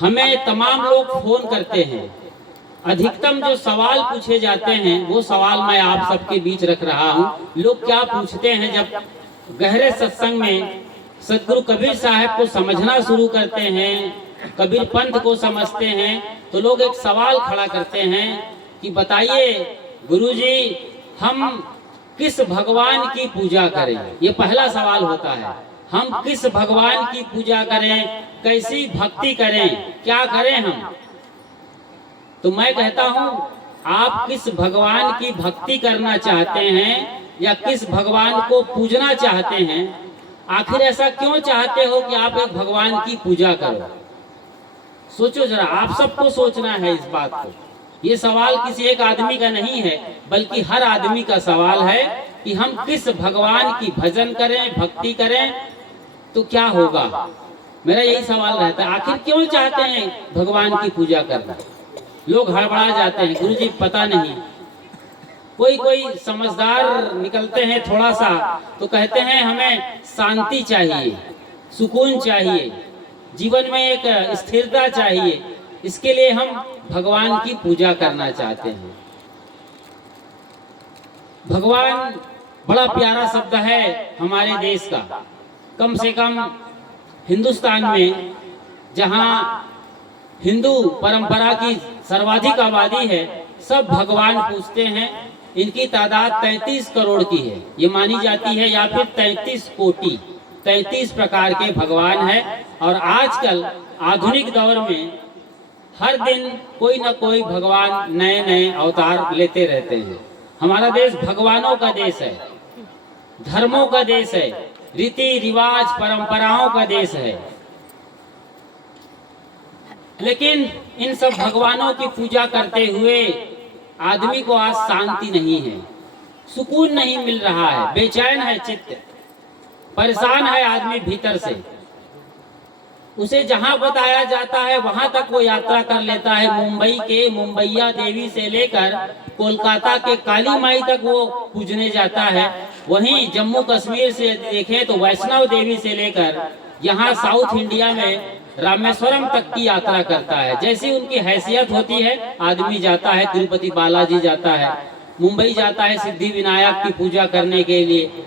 हमें तमाम लोग फोन करते हैं। अधिकतम जो सवाल पूछे जाते हैं वो सवाल मैं आप सबके बीच रख रहा हूँ। लोग क्या पूछते हैं, जब गहरे सत्संग में सदगुरु कबीर साहब को समझना शुरू करते हैं, कबीर पंथ को समझते हैं, तो लोग एक सवाल खड़ा करते हैं कि बताइए गुरुजी, हम किस भगवान की पूजा करें? ये पहला सवाल होता है। हम किस भगवान की पूजा करें, कैसी भक्ति करें, क्या करें हम? तो मैं कहता हूं, आप किस भगवान की भक्ति करना चाहते हैं या किस भगवान को पूजना चाहते हैं? आखिर ऐसा क्यों चाहते हो कि आप एक भगवान की पूजा करो? सोचो जरा, आप सबको सोचना है इस बात को। ये सवाल किसी एक आदमी का नहीं है, बल्कि हर आदमी का सवाल है कि हम किस भगवान की भजन करें, भक्ति करें तो क्या होगा। मेरा यही सवाल रहता है, आखिर क्यों चाहते हैं भगवान की पूजा करना? लोग हड़बड़ा जाते हैं, गुरुजी पता नहीं। कोई समझदार निकलते हैं थोड़ा सा, तो कहते हैं हमें शांति चाहिए, सुकून चाहिए, जीवन में एक स्थिरता चाहिए, इसके लिए हम भगवान की पूजा करना चाहते हैं। भगवान बड़ा प्यारा शब्द है हमारे देश का। कम से कम हिंदुस्तान में, जहां हिंदू परंपरा की सर्वाधिक आबादी है, सब भगवान पूजते हैं। इनकी तादाद 33 करोड़ की है, ये मानी जाती है, या फिर 33 कोटि, 33 प्रकार के भगवान है। और आजकल आधुनिक दौर में हर दिन कोई न कोई भगवान नए नए अवतार लेते रहते हैं। हमारा देश भगवानों का देश है, धर्मों का देश है, रीति रिवाज परंपराओं का देश है। लेकिन इन सब भगवानों की पूजा करते हुए आदमी को आज शांति नहीं है, सुकून नहीं मिल रहा है, बेचैन है चित्त, परेशान है आदमी भीतर से। उसे जहां बताया जाता है वहां तक वो यात्रा कर लेता है। मुंबई के मुंबईया देवी से लेकर कोलकाता के काली माई तक वो पूजने जाता है। वहीं जम्मू कश्मीर से देखें तो वैष्णव देवी से लेकर यहाँ साउथ इंडिया में रामेश्वरम तक की यात्रा करता है। जैसी उनकी हैसियत होती है आदमी जाता है, तिरुपति बालाजी जाता है, मुंबई जाता है सिद्धि विनायक की पूजा करने के लिए,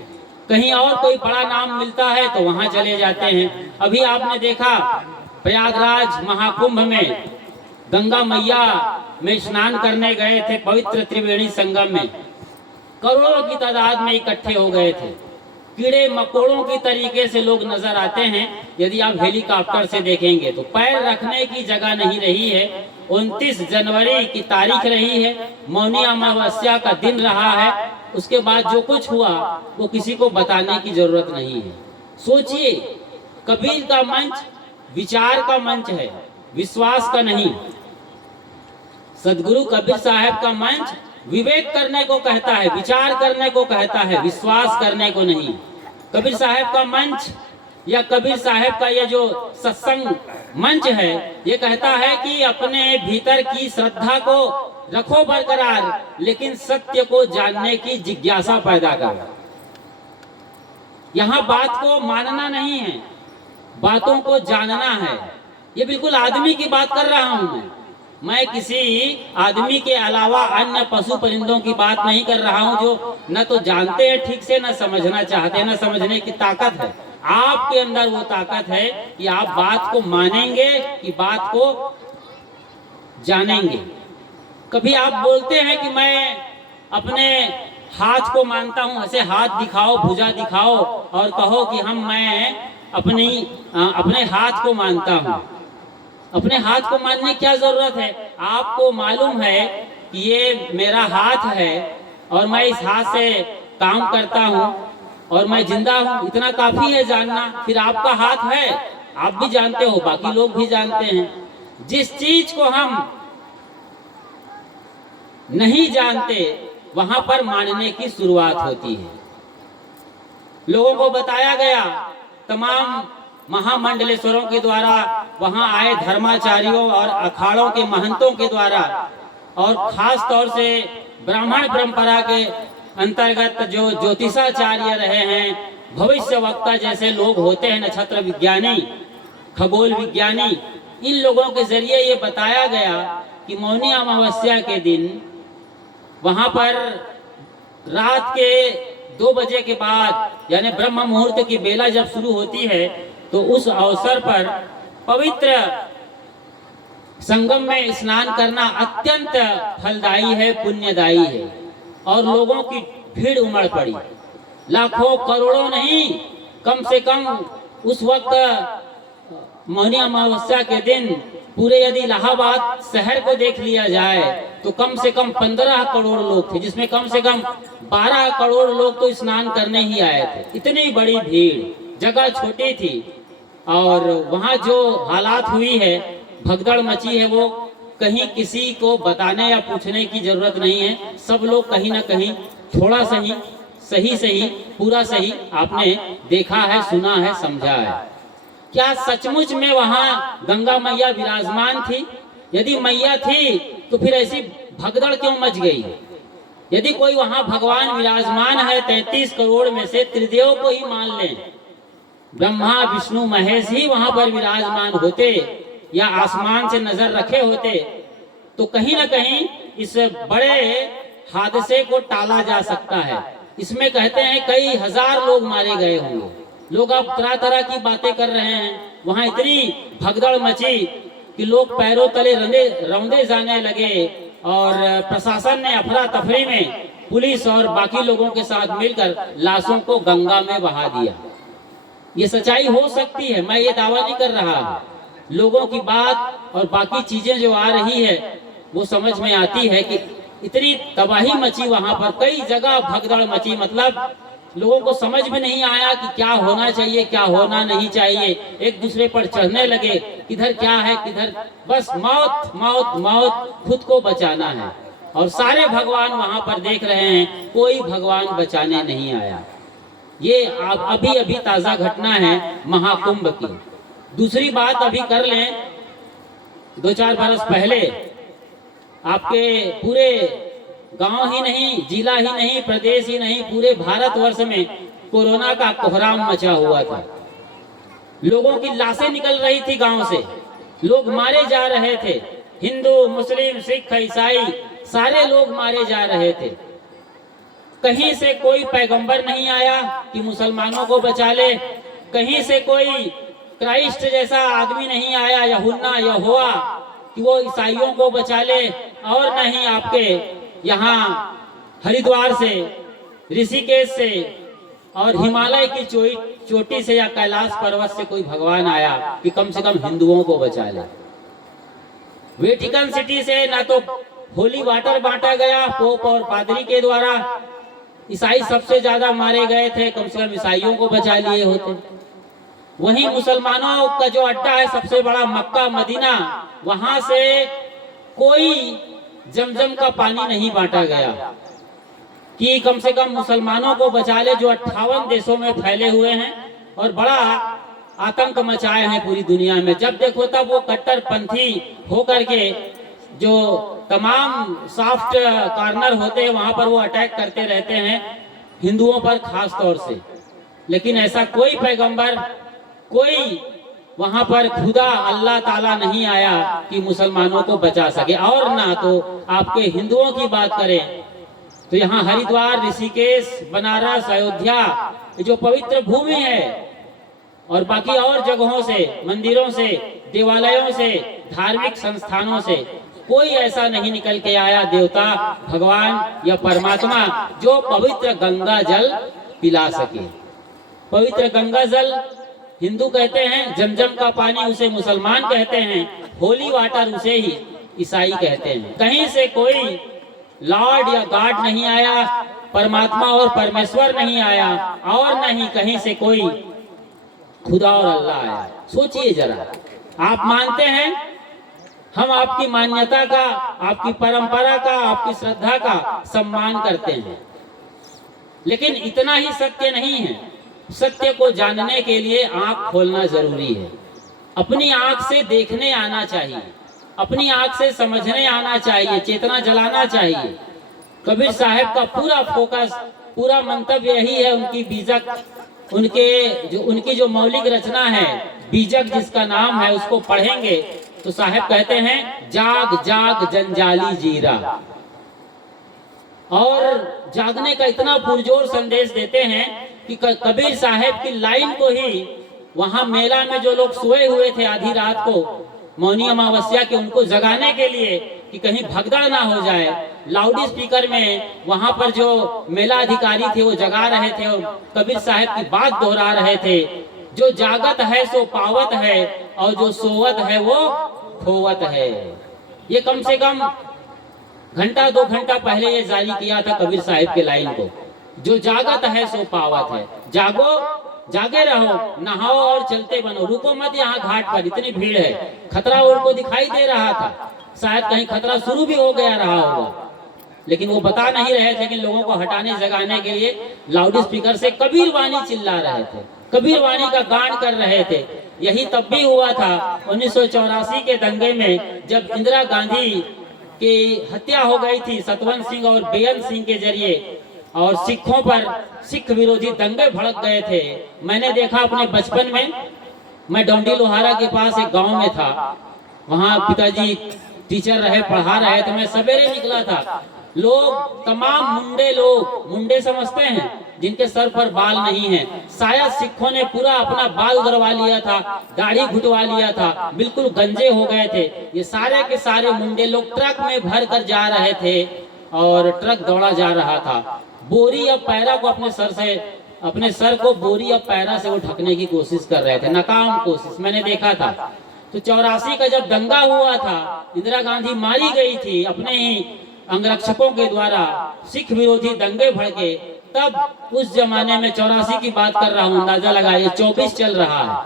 कहीं और कोई बड़ा नाम मिलता है तो वहां चले जाते हैं। अभी आपने देखा प्रयागराज महाकुंभ में गंगा मैया में स्नान करने गए थे, पवित्र त्रिवेणी संगम में करोड़ों की तादाद में इकट्ठे हो गए थे। कीड़े मकोड़ों की तरीके से लोग नजर आते हैं। यदि आप हेलीकॉप्टर से देखेंगे तो पैर रखने की जगह नहीं रही है। 29 जनवरी की तारीख रही है, मौनी अमावस्या का दिन रहा है। उसके बाद जो कुछ हुआ वो किसी को बताने की जरूरत नहीं है। सोचिए, कबीर का मंच विचार का मंच है, विश्वास का नहीं। सदगुरु कबीर साहब का मंच विवेक करने को कहता है, विचार करने को कहता है, विश्वास करने को नहीं। कबीर साहब का मंच या कबीर साहब का ये जो सत्संग मंच है, ये कहता है कि अपने भीतर की श्रद्धा को रखो बरकरार, लेकिन सत्य को जानने की जिज्ञासा पैदा करो। यहाँ बात को मानना नहीं है, बातों को जानना है। ये बिल्कुल आदमी की बात कर रहा हूं मैं किसी आदमी के अलावा अन्य पशु परिंदों की बात नहीं कर रहा हूं, जो न तो जानते हैं ठीक से, न समझना चाहते, न समझने की ताकत है। आपके अंदर वो ताकत है कि आप बात को मानेंगे कि बात को जानेंगे। कभी आप बोलते हैं कि मैं अपने हाथ को मानता हूं, ऐसे हाथ दिखाओ, भुजा दिखाओ और कहो कि मैं अपने हाथ को मानता हूं। अपने हाथ को मानने की क्या जरूरत है? आपको मालूम है कि ये मेरा हाथ है और मैं इस हाथ से काम करता हूं और मैं जिंदा हूं, इतना काफी है जानना। फिर आपका हाथ है, आप भी जानते हो, बाकी लोग भी जानते हैं। जिस चीज को हम नहीं जानते वहां पर मानने की शुरुआत होती है। लोगों को बताया गया, तमाम महामंडलेश्वरों के द्वारा, वहां आए धर्माचार्यों और अखाड़ों के महंतों के द्वारा, और खास तौर से ब्राह्मण परंपरा के अंतर्गत जो ज्योतिषाचार्य रहे हैं, भविष्य वक्ता जैसे लोग होते हैं, नक्षत्र विज्ञानी, खगोल विज्ञानी, इन लोगों के जरिए ये बताया गया कि मौनी अमावस्या के दिन वहां पर रात के 2 बजे के बाद यानी ब्रह्म मुहूर्त की बेला जब शुरू होती है तो उस अवसर पर पवित्र संगम में स्नान करना अत्यंत फलदायी है, पुण्यदायी है। और लोगों की भीड़ उमड़ पड़ी, लाखों करोड़ों नहीं, कम से कम उस वक्त मौनी अमावस्या के दिन पूरे यदि इलाहाबाद शहर को देख लिया जाए तो कम से कम 15 करोड़ लोग थे, जिसमें कम से कम 12 करोड़ लोग तो स्नान करने ही आए थे। इतनी बड़ी भीड़, जगह छोटी थी और वहाँ जो हालात हुई है, भगदड़ मची है, वो कहीं किसी को बताने या पूछने की जरूरत नहीं है। सब लोग कहीं ना कहीं थोड़ा सही, सही पूरा सही आपने देखा है, सुना है, समझा है। क्या सचमुच में वहाँ गंगा मैया विराजमान थी? यदि मैया थी तो फिर ऐसी भगदड़ क्यों मच गई? यदि कोई वहाँ भगवान विराजमान है, 33 करोड़ में से त्रिदेव को ही मान लें, ब्रह्मा विष्णु महेश ही वहाँ पर विराजमान होते या आसमान से नजर रखे होते तो कहीं ना कहीं इस बड़े हादसे को टाला जा सकता है। इसमें कहते हैं कई हजार लोग मारे गए होंगे। लोग अब तरह तरह की बातें कर रहे हैं। वहां इतनी भगदड़ मची कि लोग पैरों तले रौंदे जाने लगे और प्रशासन ने अफरा तफरी में पुलिस और बाकी लोगों के साथ मिलकर लाशों को गंगा में बहा दिया। ये सच्चाई हो सकती है, मैं ये दावा नहीं कर रहा। लोगों की बात और बाकी चीजें जो आ रही है वो समझ में आती है कि इतनी तबाही मची वहां पर, कई जगह भगदड़ मची, मतलब लोगों को समझ में नहीं आया कि क्या होना चाहिए, क्या होना नहीं चाहिए। एक दूसरे पर चढ़ने लगे, किधर क्या है, किधर बस मौत मौत मौत, खुद को बचाना है। और सारे भगवान वहां पर देख रहे हैं, कोई भगवान बचाने नहीं आया। ये अभी अभी ताजा घटना है महाकुंभ की। दूसरी बात अभी कर लें, 2-4 बरस पहले आपके पूरे गांव ही नहीं, जिला ही नहीं, प्रदेश ही नहीं, पूरे भारतवर्ष में कोरोना का कोहराम मचा हुआ था। लोगों की लाशें निकल रही थी गांव से, लोग मारे जा रहे थे। हिंदू, मुस्लिम, सिख, ईसाई सारे लोग मारे जा रहे थे। कहीं से कोई पैगंबर नहीं आया कि मुसलमानों को बचा ले, कहीं से कोई क्राइस्ट जैसा आदमी नहीं आया, यूहन्ना यहोवा, कि वो ईसाइयों को बचा ले। और नहीं आपके यहाँ हरिद्वार से, ऋषिकेश से और हिमालय की चोटी से या कैलाश पर्वत से कोई भगवान आया कि कम से कम हिंदुओं को बचा ले। वेटिकन सिटी से ना तो होली वाटर बांटा गया पोप और पादरी के द्वारा, ईसाई सबसे ज्यादा मारे गए थे, कम से कम ईसाइयों को बचा लिए होते। वहीं मुसलमानों का जो अड्डा है सबसे बड़ा मक्का मदीना, वहां से कोई जमजम का पानी नहीं बांटा गया कि कम से कम मुसलमानों को बचा ले, जो 58 देशों में फैले हुए हैं और बड़ा आतंक मचाए हैं पूरी दुनिया में। जब देखो तब वो कट्टरपंथी होकर के जो तमाम सॉफ्ट कॉर्नर होते हैं वहां पर वो अटैक करते रहते हैं, हिंदुओं पर खास तौर से। लेकिन ऐसा कोई पैगंबर, कोई वहां पर खुदा अल्लाह ताला नहीं आया कि मुसलमानों को बचा सके। और ना तो आपके हिंदुओं की बात करें तो यहाँ हरिद्वार, ऋषिकेश, बनारस, अयोध्या, जो पवित्र भूमि है, और बाकी और जगहों से, मंदिरों से, देवालयों से, धार्मिक संस्थानों से कोई ऐसा नहीं निकल के आया देवता, भगवान या परमात्मा जो पवित्र गंगा जल पिला सके। पवित्र गंगा जल हिंदू कहते हैं, जमजम का पानी उसे मुसलमान कहते हैं, होली वाटर उसे ही ईसाई कहते हैं। कहीं से कोई लॉर्ड या गॉड नहीं आया, परमात्मा और परमेश्वर नहीं आया, और नहीं कहीं से कोई खुदा और अल्लाह आया। सोचिए जरा, आप मानते हैं, हम आपकी मान्यता का, आपकी परंपरा का, आपकी श्रद्धा का सम्मान करते हैं, लेकिन इतना ही सत्य नहीं है। सत्य को जानने के लिए आंख खोलना जरूरी है। अपनी आंख से देखने आना चाहिए, अपनी आंख से समझने आना चाहिए, चेतना जलाना चाहिए। कबीर साहब का पूरा फोकस, पूरा मंतव्य यही है। उनकी बीजक, उनकी जो मौलिक रचना है बीजक जिसका नाम है, उसको पढ़ेंगे तो साहब कहते हैं जाग जाग जंजाली जीरा, और जागने का इतना पुरजोर संदेश देते हैं कि कबीर साहब की लाइन को ही वहां मेला में जो लोग सोए हुए थे आधी रात को मौनी अमावस्या के, उनको जगाने के लिए कि कहीं भगदड़ ना हो जाए, लाउड स्पीकर में वहां पर जो मेला अधिकारी थे वो जगा रहे थे और कबीर साहब की बात दोहरा रहे थे, जो जागत है सो पावत है और जो सोवत है वो खोवत है। ये कम से कम घंटा 2 घंटा पहले ये जारी किया था कबीर साहब के लाइन को। जो जागत है सो पावत है, जागो जागे रहो, नहाओ और चलते बनो, रुको मत यहाँ घाट पर, इतनी भीड़ है। खतरा उनको दिखाई दे रहा था, शायद कहीं खतरा शुरू भी हो गया रहा होगा, लेकिन वो बता नहीं रहे थे कि लोगों को हटाने जगाने के लिए लाउड स्पीकर से कबीर वाणी चिल्ला रहे थे, कबीर वाणी का गान कर रहे थे। यही तब भी हुआ था 1984 के दंगे में, जब इंदिरा गांधी की हत्या हो गई थी सतवंत सिंह और बेअंत सिंह के जरिए, और सिखों पर सिख विरोधी दंगे भड़क गए थे। मैंने देखा अपने बचपन में, मैं डोंडी लोहारा के पास एक गांव में था, वहां पिताजी टीचर रहे, पढ़ा रहे थे, मैं सवेरे निकला था, लोग तमाम मुंडे लोग, मुंडे समझते हैं जिनके सर पर बाल नहीं है, शायद सिखों ने पूरा अपना बाल उधरवा लिया था, दाढ़ी घुटवा लिया था, बिल्कुल गंजे हो गए थे। ये सारे के सारे मुंडे लोग ट्रक में भर कर जा रहे थे और ट्रक दौड़ा जा रहा था। बोरी या पैरा को अपने सर को बोरी या पैरा से वो ढकने की कोशिश कर रहे थे, नाकाम कोशिश, मैंने देखा था। तो 84 का जब दंगा हुआ था, इंदिरा गांधी मारी गई थी अपने ही अंगरक्षकों के द्वारा, सिख विरोधी दंगे भड़के, तब उस जमाने में 84 की बात कर रहा हूँ, अंदाजा लगाइए 24 चल रहा है,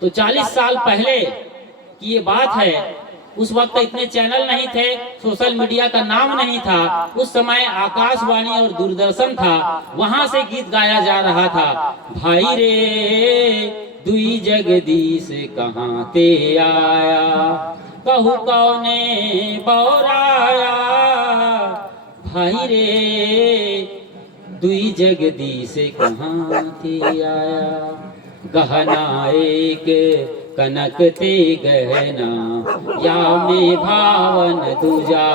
तो 40 साल पहले की ये बात है। उस वक्त इतने चैनल नहीं थे, सोशल मीडिया का नाम नहीं था, उस समय आकाशवाणी और दूरदर्शन था, वहां से गीत गाया जा रहा था, भाई रे दुई जगदीश कहाँ ते आया, कहू कौने बौराया, भाई रे दुई जगदीश कहाँ ते आया, गहना एक कनक ते गहना, या में भावन दूजा,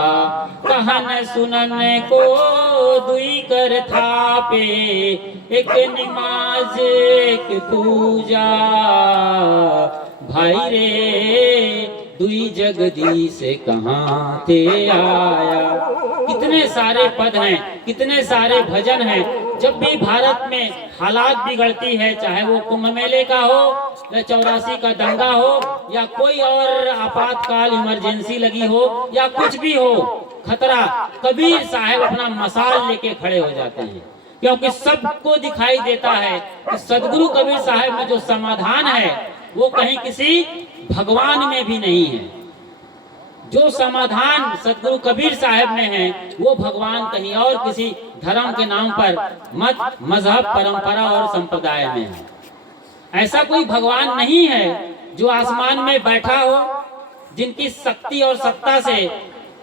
कहन सुनन को दुई कर थापे, एक नमाज एक पूजा, भाई रे दुई जगदीश कहाँ ते आया। कितने सारे पद हैं, कितने सारे भजन हैं। जब भी भारत में हालात बिगड़ती है, चाहे वो कुंभ मेले का हो या 84 का दंगा हो या कोई और आपातकाल इमरजेंसी लगी हो या कुछ भी हो, खतरा, कबीर साहब अपना मसाल लेके खड़े हो जाते हैं, क्योंकि सबको दिखाई देता है कि सदगुरु कबीर साहब में जो समाधान है वो कहीं किसी भगवान में भी नहीं है। जो समाधान सदगुरु कबीर साहब में है वो भगवान कहीं और किसी धर्म के नाम पर, मत, मजहब, परंपरा और संप्रदाय में है। ऐसा कोई भगवान नहीं है जो आसमान में बैठा हो, जिनकी शक्ति और सत्ता से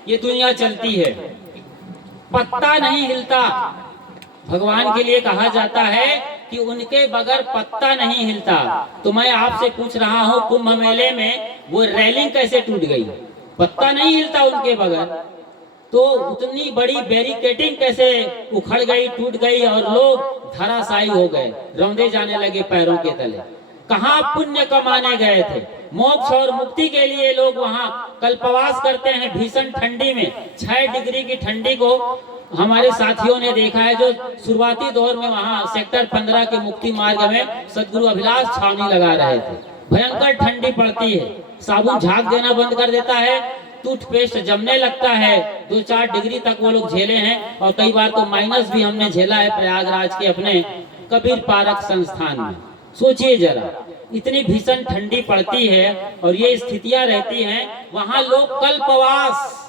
ये दुनिया चलती है। पत्ता नहीं हिलता, भगवान के लिए कहा जाता है कि उनके बगैर पत्ता नहीं हिलता। तो मैं आपसे पूछ रहा हूँ, कुंभ मेले में वो रेलिंग कैसे टूट गई? पत्ता नहीं हिलता उनके बगैर, तो उतनी बड़ी बैरिकेडिंग कैसे उखड़ गई, टूट गई और लोग धराशायी हो गए, रौंदे जाने लगे पैरों के तले। कहाँ पुण्य कमाने गए थे? मोक्ष और मुक्ति के लिए लोग वहाँ कल्पवास करते हैं भीषण ठंडी में। 6 डिग्री की ठंडी को हमारे साथियों ने देखा है, जो शुरुआती दौर में वहाँ सेक्टर 15 के मुक्ति मार्ग में सदगुरु अभिलाष छावनी लगा रहे थे। भयंकर ठंडी पड़ती है, साबुन झाग देना बंद कर देता है, टूथपेस्ट जमने लगता है, 2-4 डिग्री तक वो लोग झेले हैं, और कई बार तो माइनस भी हमने झेला है प्रयागराज के अपने कबीर पारक संस्थान में। सोचिए जरा, इतनी भीषण ठंडी पड़ती है और ये स्थितियां रहती हैं, वहां लोग कल्पवास,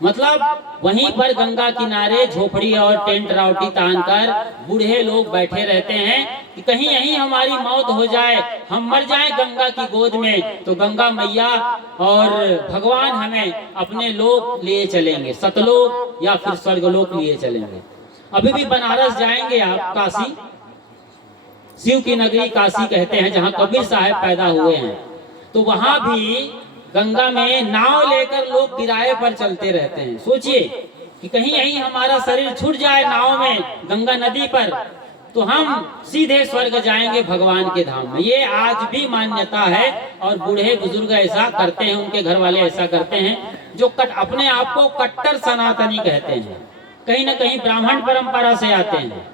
मतलब वहीं पर गंगा किनारे झोपड़ी और टेंट रावटी तानकर बूढ़े लोग बैठे रहते हैं कि कहीं यहीं हमारी मौत हो जाए, हम मर जाएं गंगा की गोद में, तो गंगा मैया और भगवान हमें अपने लोक लिए चलेंगे, सतलोक या फिर स्वर्गलोक लिए चलेंगे। अभी भी बनारस जाएंगे आप, काशी, शिव की नगरी काशी कहते हैं, जहाँ कबीर साहब पैदा हुए हैं। तो तो वहां भी गंगा में नाव लेकर लोग किराए पर चलते रहते हैं। सोचिए कि कहीं यहीं हमारा शरीर छूट जाए नाव में गंगा नदी पर, तो हम सीधे स्वर्ग जाएंगे भगवान के धाम में। ये आज भी मान्यता है और बूढ़े बुजुर्ग ऐसा करते हैं, उनके घर वाले ऐसा करते हैं, जो अपने आप को कट्टर सनातनी कहते हैं, कहीं ना कहीं ब्राह्मण परंपरा से आते हैं।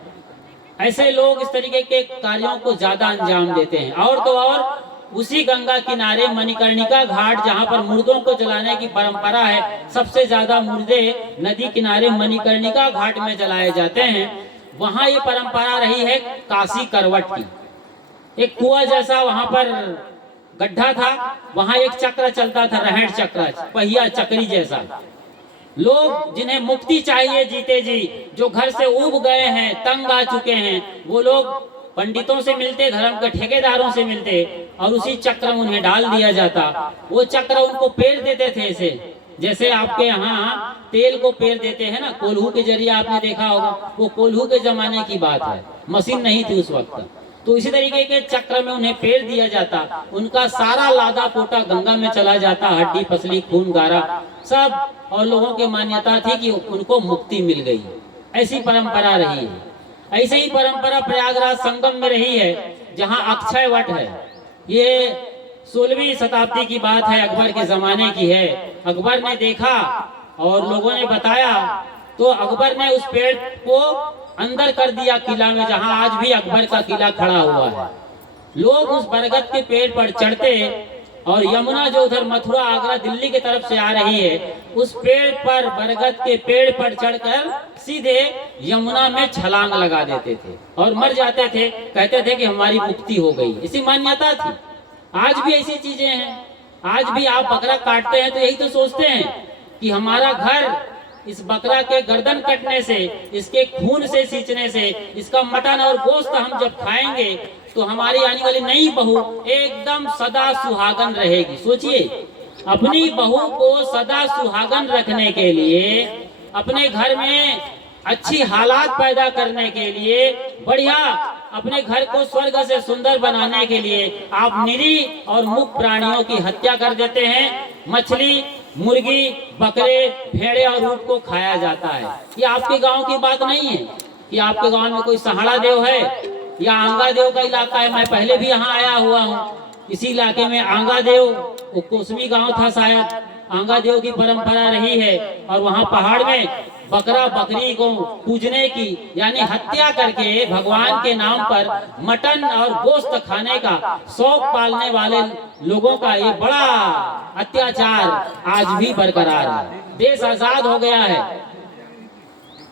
ऐसे लोग इस तरीके के कार्यों को ज्यादा अंजाम देते हैं। और तो और उसी गंगा किनारे मणिकर्णिका घाट, जहाँ पर मुर्दों को जलाने की परंपरा है, सबसे ज्यादा मुर्दे नदी किनारे मणिकर्णिका घाट में जलाए जाते हैं। वहां ये परंपरा रही है काशी करवट की। एक कुआं जैसा वहां पर गड्ढा था, वहां एक चक्र चलता था, रहड़ चक्र, पहिया चक्री जैसा। लोग जिन्हें मुक्ति चाहिए जीते जी, जो घर से ऊब गए हैं, तंग आ चुके हैं, वो लोग पंडितों से मिलते, धर्म के ठेकेदारों से मिलते और उसी चक्र में उन्हें डाल दिया जाता। वो चक्र उनको पेर देते थे, ऐसे जैसे आपके यहाँ तेल को पेर देते हैं ना, कोल्हू के जरिए आपने देखा होगा। वो कोल्हू के जमाने की बात है, मशीन नहीं थी उस वक्त। तो इसी तरीके के चक्र में उन्हें पेर दिया जाता, उनका सारा लादा पोटा गंगा में चला जाता, हड्डी पसली खून गारा सब। और लोगों की मान्यता थी कि उनको मुक्ति मिल गई। ऐसी परंपरा रही है। ऐसे ही परंपरा प्रयागराज संगम में रही है, जहाँ अक्षय वट है। ये 16वीं शताब्दी की बात है, अकबर के जमाने की है। अकबर ने देखा और लोगों ने बताया, तो अकबर ने उस पेड़ को अंदर कर दिया किला में, जहां आज भी अकबर का किला खड़ा हुआ है। लोग उस बरगद के पेड़ पर चढ़ते और यमुना जो उधर मथुरा, आगरा, दिल्ली की तरफ से आ रही है, उस पेड़ पर, बरगद के पेड़ पर चढ़कर सीधे यमुना में छलांग लगा देते थे और मर जाते थे। कहते थे कि हमारी मुक्ति हो गई, इसी मान्यता थी। आज भी ऐसी चीजें हैं। आज भी आप बकरा काटते हैं तो यही तो सोचते हैं कि हमारा घर इस बकरा के गर्दन कटने से, इसके खून से सींचने से, इसका मटन और गोश्त हम जब खाएंगे तो हमारी आने वाली नई बहू एकदम सदा सुहागन रहेगी। सोचिए, अपनी बहू को सदा सुहागन रखने के लिए, अपने घर में अच्छी हालात पैदा करने के लिए, बढ़िया अपने घर को स्वर्ग से सुंदर बनाने के लिए आप निरीह और मुक्त प्राणियों की हत्या कर देते हैं। मछली, मुर्गी, बकरे, भेड़े और ऊँट को खाया जाता है। ये आपके गांव की बात नहीं है कि आपके गांव में कोई सहाड़ा देव है या आंगा देव का इलाका है। मैं पहले भी यहाँ आया हुआ हूँ। इसी इलाके में आंगा देव, वो कोसमी गांव था शायद, आंगा देव की परंपरा रही है। और वहाँ पहाड़ में बकरा बकरी को पूजने की, यानी हत्या करके भगवान के नाम पर मटन और गोश्त खाने का शौक पालने वाले लोगों का ये बड़ा अत्याचार आज भी बरकरार है। देश आजाद हो गया है,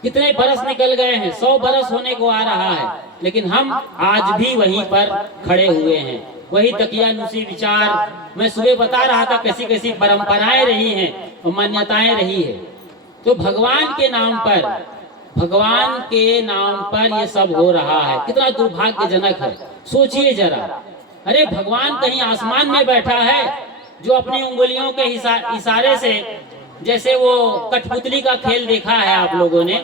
कितने बरस निकल गए हैं, 100 बरस होने को आ रहा है, लेकिन हम आज भी वहीं पर खड़े हुए हैं। वही तकियानुसी विचार, मैं सुबह बता रहा था कैसी कैसी परंपराएं रही हैं और मान्यताएं रही है। तो भगवान के नाम पर, भगवान के नाम पर ये सब हो रहा है। कितना दुर्भाग्यजनक है, सोचिए जरा। अरे भगवान कहीं आसमान में बैठा है, जो अपनी उंगलियों के इशारे से, जैसे वो कठपुतली का खेल देखा है आप लोगों ने,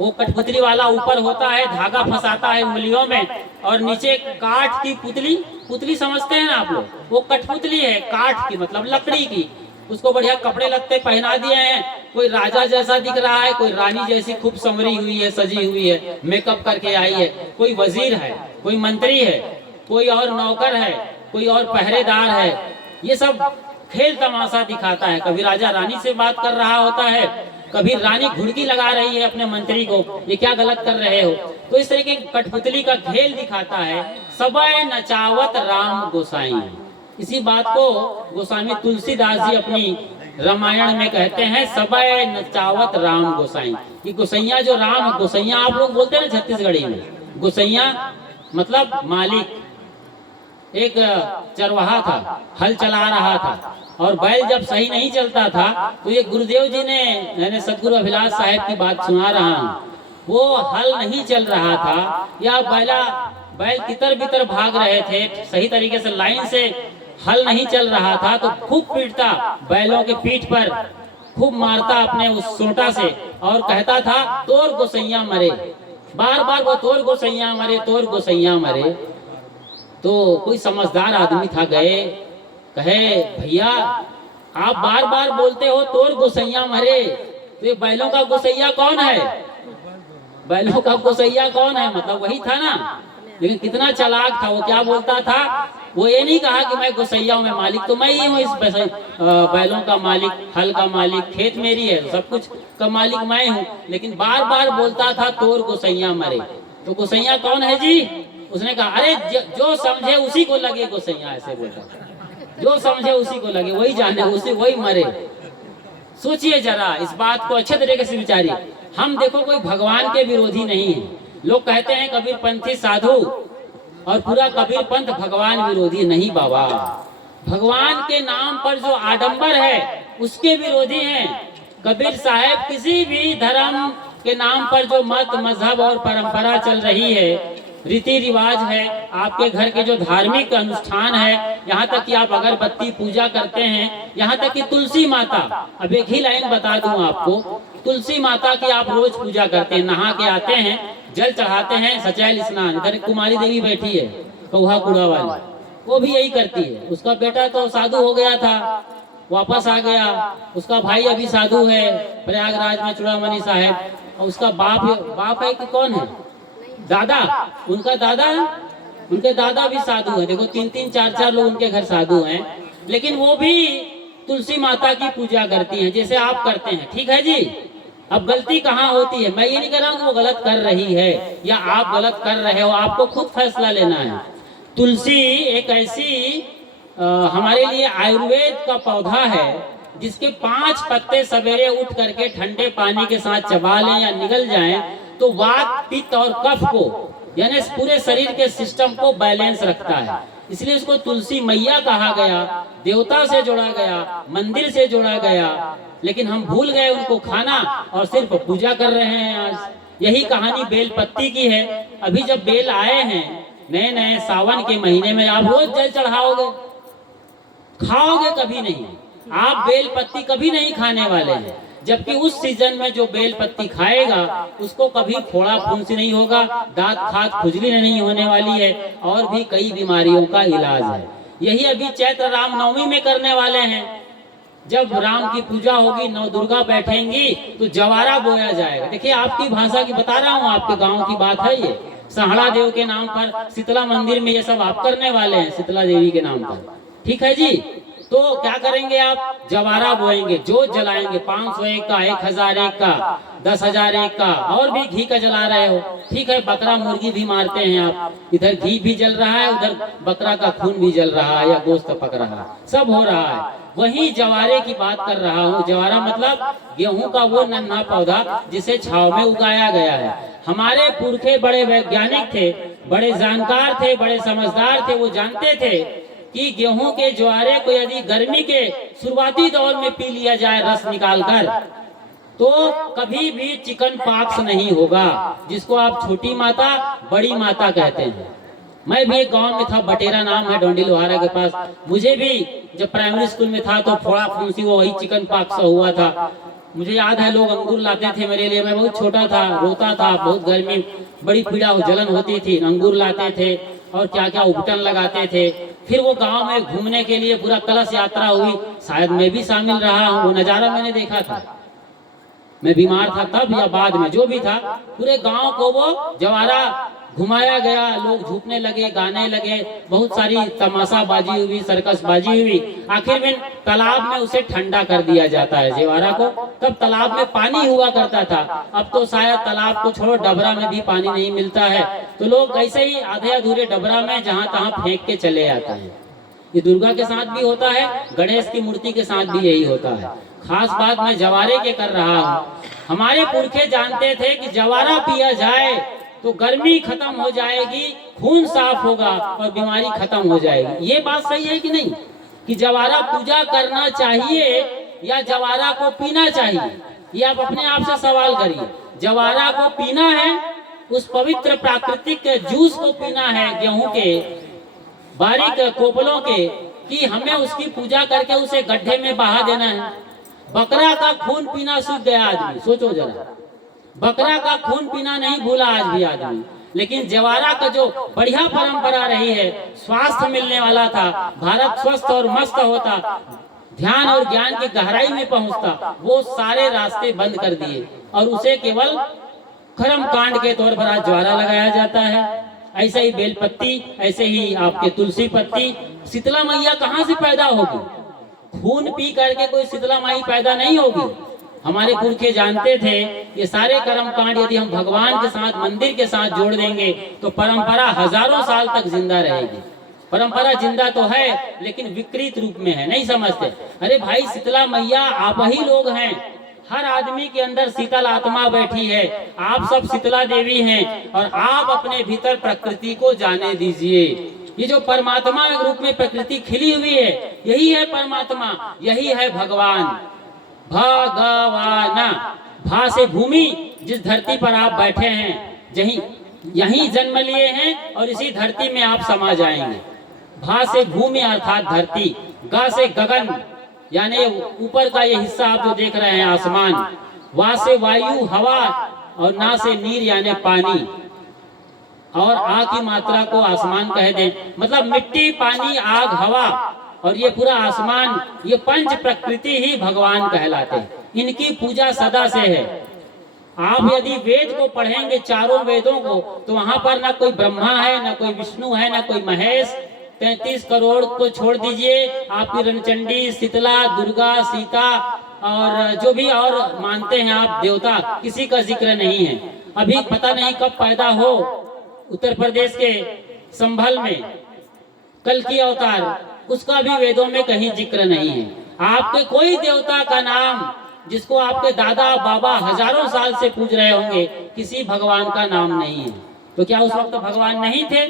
वो कठपुतली वाला ऊपर होता है, धागा फंसाता है उंगलियों में और नीचे काठ की पुतली, पुतली समझते हैं ना आप लोग, वो कठपुतली है, काठ की मतलब लकड़ी की। उसको बढ़िया कपड़े लत्ते पहना दिए हैं, कोई राजा जैसा दिख रहा है, कोई रानी जैसी खूब संवरी हुई है, सजी हुई है, मेकअप करके आई है, कोई वजीर है, कोई मंत्री है, कोई और नौकर है, कोई और पहरेदार है। ये सब खेल तमाशा दिखाता है। कभी राजा रानी से बात कर रहा होता है, कभी रानी घुड़की लगा रही है अपने मंत्री को, ये क्या गलत कर रहे हो। तो इस तरह के कठपुतली का खेल दिखाता है। सबय नचावत राम गोसाई, इसी बात को गोस्वामी तुलसीदास जी अपनी रामायण में कहते हैं, सबय नचावत राम गोसाई। ये गोसैया जो राम, गोसैया आप लोग बोलते हैं ना छत्तीसगढ़ी में, गोसैया मतलब मालिक। एक चरवाहा था, हल चला रहा था और बैल जब सही नहीं चलता था तो ये गुरुदेव जी ने, मैंने सदगुरु अभिलाष साहब की बात सुना रहा हूँ, वो हल नहीं चल रहा था या बैल तितर बितर भाग रहे थे, सही तरीके से लाइन से हल नहीं चल रहा था, तो खूब पीटता बैलों के पीठ पर, खूब मारता अपने उस सोटा से और कहता था तोर गोसैया मरे। बार बार वो तोर गोसैया मरे, तोर गोसैया मरे। तो कोई समझदार आदमी था, गए कहे भैया आप बार बार बोलते हो तोर गोसैया मरे, तो ये बैलों का गोसैया कौन है? बैलों का गोसैया कौन है? मतलब वही था ना। लेकिन कितना चालाक था वो, क्या बोलता था? वो ये नहीं कहा कि मैं गोसैया हूँ, मैं मालिक तो मैं ही हूँ, इस बैलों का मालिक, हल का मालिक, खेत मेरी है, सब कुछ का मालिक मैं हूँ। लेकिन बार बार बोलता था तोर गोसैया मरे। तो गोसैया कौन है जी? उसने कहा अरे जो समझे उसी को लगे गोसैया, ऐसे बोलता, जो समझे उसी को लगे, वही जाने, उसी वही मरे। सोचिए जरा इस बात को अच्छे तरीके से विचारिए। हम देखो कोई भगवान के विरोधी नहीं है। लोग कहते हैं कबीर पंथी साधु, और पूरा कबीर पंथ भगवान विरोधी नहीं बाबा। भगवान के नाम पर जो आडंबर है उसके विरोधी हैं। कबीर साहब किसी भी धर्म के नाम पर जो मत मजहब और परंपरा चल रही है, रीति रिवाज है, आपके घर के जो धार्मिक अनुष्ठान है, यहाँ तक कि आप अगरबत्ती पूजा करते हैं, यहाँ तक कि तुलसी माता, अब एक ही लाइन बता दूं आपको, तुलसी माता की आप रोज पूजा करते हैं, नहा के आते हैं, जल चढ़ाते हैं, सचैल स्नान। इधर कुमारी देवी बैठी है कौहा कुड़ा वाली, वो भी यही करती है। उसका बेटा तो साधु हो गया था, वापस आ गया। उसका भाई अभी साधु है प्रयागराज में, चूड़ामणि साहब। और उसका बाप है कि कौन है? दादा, उनके दादा भी साधु है। देखो 3-3 4-4 लोग उनके घर साधु हैं, लेकिन वो भी तुलसी माता की पूजा करती हैं जैसे आप करते हैं। ठीक है जी। अब गलती कहाँ होती है? मैं ये नहीं कह रहा हूँ वो गलत कर रही है या आप गलत कर रहे हो, आपको खुद फैसला लेना है। तुलसी एक ऐसी हमारे लिए आयुर्वेद का पौधा है जिसके 5 पत्ते सवेरे उठ करके ठंडे पानी के साथ चबा लें या निगल जाएं तो वात, पित्त और कफ को, यानी पूरे शरीर के सिस्टम को बैलेंस रखता है। इसलिए उसको तुलसी मैया कहा गया, देवता से जोड़ा गया, मंदिर से जोड़ा गया। लेकिन हम भूल गए उनको खाना और सिर्फ पूजा कर रहे हैं आज। यही कहानी बेल पत्ती की है। अभी जब बेल आए हैं नए नए सावन के महीने में, आप रोज जल चढ़ाओगे, खाओगे कभी नहीं। आप बेल पत्ती कभी नहीं खाने वाले हैं, जबकि उस सीजन में जो बेल पत्ती खाएगा उसको कभी फोड़ा फुंसी नहीं होगा, दांत खाज खुजली नहीं होने वाली है, और भी कई बीमारियों का इलाज है। यही अभी चैत्र रामनवमी में करने वाले हैं। जब राम की पूजा होगी, नौ दुर्गा बैठेंगी, तो जवारा बोया जाएगा। देखिए आपकी भाषा की बता रहा हूँ, आपके गाँव की बात है ये। सहाड़ा देव के नाम पर शीतला मंदिर में ये सब आप करने वाले हैं, शीतला देवी के नाम पर। ठीक है जी। तो क्या करेंगे आप? जवारा बोएंगे, जोत जलाएंगे, 501 का, 1001 का, 10,001 का, और भी घी का जला रहे हो। ठीक है, बकरा मुर्गी भी मारते हैं आप, इधर घी भी जल रहा है, उधर बकरा का खून भी जल रहा है या गोश्त पक रहा है, सब हो रहा है। वही जवारे की बात कर रहा हूँ। जवारा मतलब गेहूं का वो नन्हा पौधा जिसे छाव में उगाया गया है। हमारे पुरखे बड़े वैज्ञानिक थे, बड़े जानकार थे, बड़े समझदार थे। वो जानते थे कि गेहूं के ज्वारे को यदि गर्मी के शुरुआती दौर में पी लिया जाए रस निकालकर, तो कभी भी चिकन पॉक्स नहीं होगा, जिसको आप छोटी माता बड़ी माता कहते हैं। मैं भी एक गांव में था, बटेरा नाम है, डोंडी लोहारा के पास। मुझे भी जब प्राइमरी स्कूल में था तो फोड़ा फुंसी वो वही चिकन पॉक्स हुआ था। मुझे याद है लोग अंगूर लाते थे मेरे लिए, मैं बहुत छोटा था, रोता था, बहुत गर्मी, बड़ी पीड़ा जलन होती थी। अंगूर लाते थे और क्या क्या उपटन लगाते थे। फिर वो गांव में घूमने के लिए पूरा कलश यात्रा हुई, शायद मैं भी शामिल रहा हूँ। वो नजारा मैंने देखा था, मैं बीमार था तब या बाद में, जो भी था, पूरे गांव को वो जवारा घुमाया गया। लोग झूठने लगे, गाने लगे, बहुत सारी तमाशाबाजी हुई, सर्कसबाजी हुई। आखिर में तालाब में उसे ठंडा कर दिया जाता है जवारा को। तब तालाब में पानी हुआ करता था, अब तो शायद तालाब को छोड़ो डबरा में भी पानी नहीं मिलता है, तो लोग ऐसे ही आधे अधूरे डबरा में जहाँ तहाँ फेंक के चले आते हैं। ये दुर्गा के साथ भी होता है, गणेश की मूर्ति के साथ भी यही होता है। खास बात मैं जवारे के कर रहा हूँ। हमारे पुरखे जानते थे कि जवारा पिया जाए तो गर्मी खत्म हो जाएगी, खून साफ होगा और बीमारी खत्म हो जाएगी। ये बात सही है कि नहीं? कि जवारा पूजा करना चाहिए या जवारा को पीना चाहिए? ये आप अपने आप से सवाल करिए। जवारा को पीना है, उस पवित्र प्राकृतिक जूस को पीना है, गेहूं के बारीक कोपलों के, कि हमें उसकी पूजा करके उसे गड्ढे में बहा देना है। बकरा का खून पीना सीख गया आदमी, सोचो जरा। बकरा का खून पीना नहीं भूला आज भी आदमी, लेकिन जवारा का जो बढ़िया परंपरा रही है, स्वास्थ्य मिलने वाला था, भारत स्वस्थ और मस्त होता, ध्यान और ज्ञान की गहराई में पहुंचता, वो सारे रास्ते बंद कर दिए और उसे केवल कर्म कांड के तौर पर आज ज्वाला लगाया जाता है। ऐसे ही बेलपत्ती, ऐसे ही आपके तुलसी पत्ती। शीतला मैया कहाँ से पैदा होगी? खून पी करके कोई शीतला माई पैदा नहीं होगी। हमारे पुरखे जानते थे ये सारे कर्म कांड यदि हम भगवान के साथ, मंदिर के साथ जोड़ देंगे तो परंपरा हजारों साल तक जिंदा रहेगी। परंपरा जिंदा तो है लेकिन विकृत रूप में है, नहीं समझते। अरे भाई, शीतला मैया आप ही लोग हैं, हर आदमी के अंदर शीतल आत्मा बैठी है, आप सब शीतला देवी हैं और आप अपने भीतर प्रकृति को जाने दीजिए। ये जो परमात्मा रूप में प्रकृति खिली हुई है, यही है परमात्मा, यही है भगवान। भगवाना, भा से भूमि, जिस धरती पर आप बैठे हैं यहीं जन्म लिए हैं और इसी धरती में आप समा जाएंगे। भा से भूमि अर्थात धरती, गा से गगन यानी ऊपर का ये हिस्सा आप जो देख रहे हैं आसमान, वा से वायु हवा और ना से नीर यानी पानी, और आ की मात्रा को आसमान कह दें, मतलब मिट्टी, पानी, आग, हवा और ये पूरा आसमान, ये पंच प्रकृति ही भगवान कहलाते हैं। इनकी पूजा सदा से है। आप यदि वेद को पढ़ेंगे, चारों वेदों को, तो वहां पर ना कोई ब्रह्मा है, ना कोई विष्णु है, ना कोई महेश। 33 करोड़ को छोड़ दीजिए, आपकी रणचंडी, शीतला, दुर्गा, सीता और जो भी और मानते हैं आप देवता, किसी का जिक्र नहीं है। अभी पता नहीं कब पैदा हो उत्तर प्रदेश के संभल में कल की अवतार, उसका भी वेदों में कहीं जिक्र नहीं है। आपके कोई देवता का नाम जिसको आपके दादा बाबा हजारों साल से पूज रहे होंगे, किसी भगवान का नाम नहीं है। तो क्या उस वक्त भगवान नहीं थे?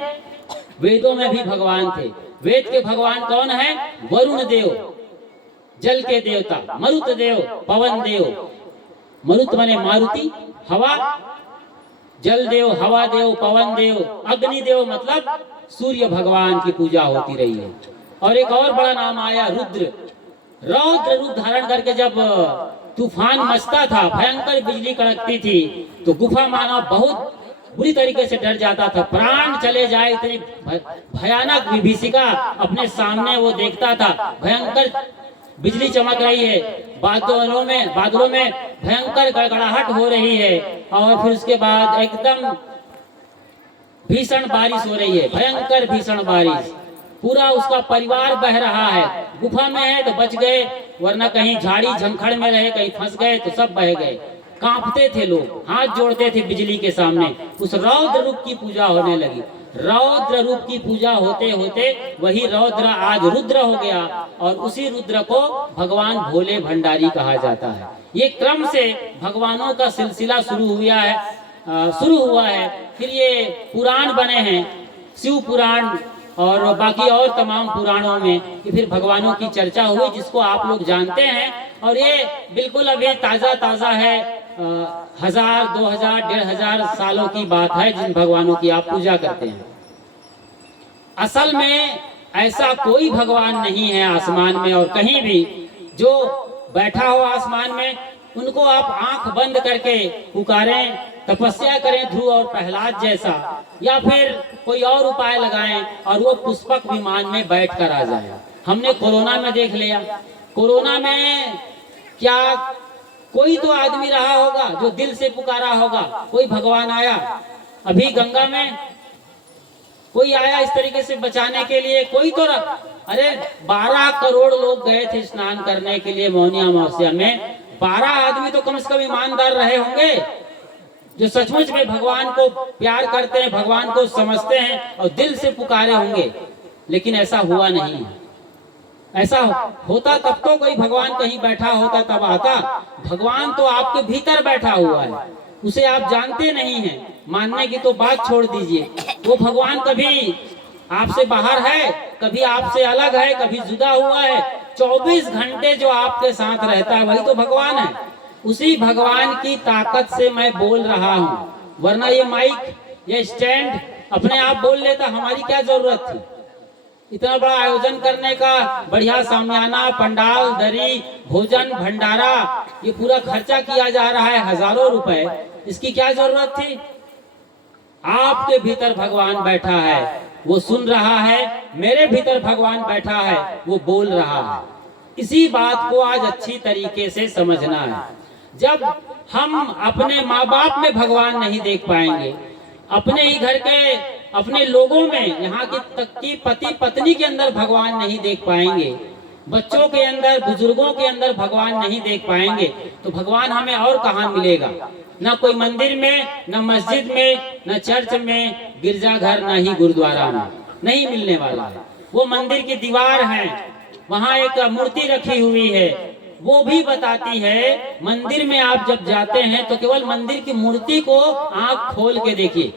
वेदों में भी भगवान थे। वेद के भगवान कौन है? वरुण देव, जल के देवता, मरुत देव, पवन देव। मरुत माने मारुति, हवा, जल देव, हवा देव, पवन देव, अग्नि देव, मतलब सूर्य भगवान की पूजा होती रही है। और एक और बड़ा नाम आया, रुद्र। रौद्र रूप धारण करके जब तूफान मचता था, भयंकर बिजली कड़कती थी, तो गुफा मानव बहुत बुरी तरीके से डर जाता था, प्राण चले जाए इतनी भयानक विभीषिका अपने सामने वो देखता था। भयंकर बिजली चमक रही है, बादलों में भयंकर गड़गड़ाहट हो रही है और फिर उसके बाद एकदम भीषण बारिश हो रही है, भयंकर भीषण बारिश। पूरा उसका परिवार बह रहा है। गुफा में है तो बच गए, वरना कहीं झाड़ी झंखड़ में रहे, कहीं फंस गए तो सब बह गए। कांपते थे लोग, हाथ जोड़ते थे बिजली के सामने। उस रौद्र रूप की पूजा होने लगी। रौद्र रूप की पूजा होते होते वही रौद्र आज रुद्र हो गया और उसी रुद्र को भगवान भोले भंडारी कहा जाता है। ये क्रम से भगवानों का सिलसिला शुरू हुआ है। फिर ये पुराण बने हैं, शिव पुराण और बाकी और तमाम पुराणों में कि फिर भगवानों की चर्चा हुई, जिसको आप लोग जानते हैं। और ये बिल्कुल अभी ताजा है, 1000, 2000, 1500 सालों की बात है जिन भगवानों की आप पूजा करते हैं। असल में ऐसा कोई भगवान नहीं है आसमान में और कहीं भी जो बैठा हो आसमान में। उनको आप आंख बंद करके पुकारें, तपस्या करें ध्रुव और प्रहलाद जैसा, या फिर कोई और उपाय लगाएं और वो पुष्पक विमान में बैठ कर आ जाए। हमने कोरोना में देख लिया। कोरोना में क्या कोई तो आदमी रहा होगा जो दिल से पुकारा होगा, कोई भगवान आया। अभी गंगा में कोई आया इस तरीके से बचाने के लिए, कोई तो अरे 12 करोड़ लोग गए थे स्नान करने के लिए मौनी अमावस्या में। 12 आदमी तो कम से कम ईमानदार रहे होंगे जो सचमुच में भगवान को प्यार करते हैं, भगवान को समझते हैं और दिल से पुकारे होंगे। लेकिन ऐसा हुआ नहीं। ऐसा होता तब तो कोई भगवान कहीं बैठा होता तब आता। भगवान तो आपके भीतर बैठा हुआ है, उसे आप जानते नहीं हैं। मानने की तो बात छोड़ दीजिए। वो भगवान कभी आपसे बाहर है, कभी आपसे अलग है, कभी जुदा हुआ है। 24 घंटे जो आपके साथ रहता है वही तो भगवान है। उसी भगवान की ताकत से मैं बोल रहा हूँ, वरना ये माइक, ये स्टैंड अपने आप बोल लेता, हमारी क्या जरूरत थी। इतना बड़ा आयोजन करने का, बढ़िया सामियाना, पंडाल, दरी, भोजन, भंडारा, ये पूरा खर्चा किया जा रहा है हजारों रुपए, इसकी क्या जरूरत थी। आपके भीतर भगवान बैठा है, वो सुन रहा है, मेरे भीतर भगवान बैठा है, वो बोल रहा है। इसी बात को आज अच्छी तरीके से समझना है। जब हम अपने माँ बाप में भगवान नहीं देख पाएंगे, अपने ही घर के अपने लोगों में, यहाँ की तक की पति पत्नी के अंदर भगवान नहीं देख पाएंगे, बच्चों के अंदर, बुजुर्गों के अंदर भगवान नहीं देख पाएंगे, तो भगवान हमें और कहाँ मिलेगा? न कोई मंदिर में, न मस्जिद में, न चर्च में, गिरजाघर, न ही गुरुद्वारा में, नहीं मिलने वाला है। वो मंदिर की दीवार है, वहाँ एक मूर्ति रखी हुई है, वो भी बताती है। मंदिर में आप जब जाते हैं तो केवल मंदिर की मूर्ति को आंख खोल के देखिए,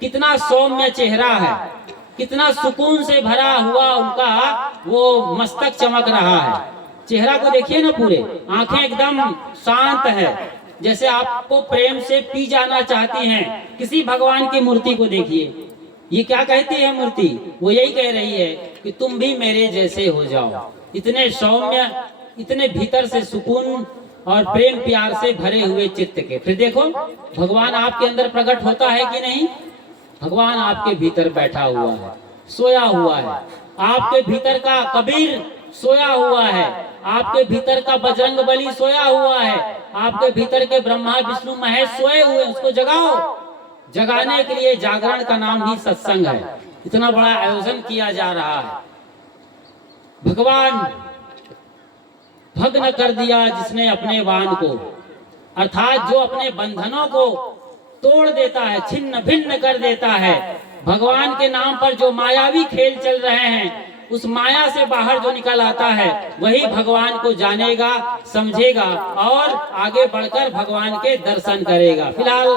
कितना सौम्य चेहरा है, कितना सुकून से भरा हुआ उनका वो मस्तक चमक रहा है। चेहरा को देखिए ना, पूरे आंखें एकदम शांत है, जैसे आपको प्रेम से पी जाना चाहती हैं। किसी भगवान की मूर्ति को देखिए, ये क्या कहती है मूर्ति? वो यही कह रही है कि तुम भी मेरे जैसे हो जाओ। इतने सौम्य, इतने भीतर से सुकून और प्रेम प्यार से भरे हुए चित्त के। फिर देखो भगवान आपके अंदर प्रकट होता है कि नहीं? भगवान आपके भीतर बैठा हुआ है, सोया हुआ है। आपके भीतर का कबीर सोया हुआ है, आपके भीतर का बजरंग बली सोया हुआ है, आपके भीतर के ब्रह्मा विष्णु महेश सोए हुए, उसको जगाओ। जगाने के लिए जागरण का नाम ही सत्संग है। इतना बड़ा आयोजन किया जा रहा है। भगवान भग्न कर दिया जिसने अपने बांध को, अर्थात जो अपने बंधनों को तोड़ देता है, छिन्न भिन्न कर देता है। भगवान के नाम पर जो मायावी खेल चल रहे हैं, उस माया से बाहर जो निकल आता है, वही भगवान को जानेगा, समझेगा और आगे बढ़कर भगवान के दर्शन करेगा। फिलहाल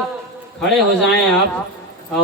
खड़े हो जाएं आप और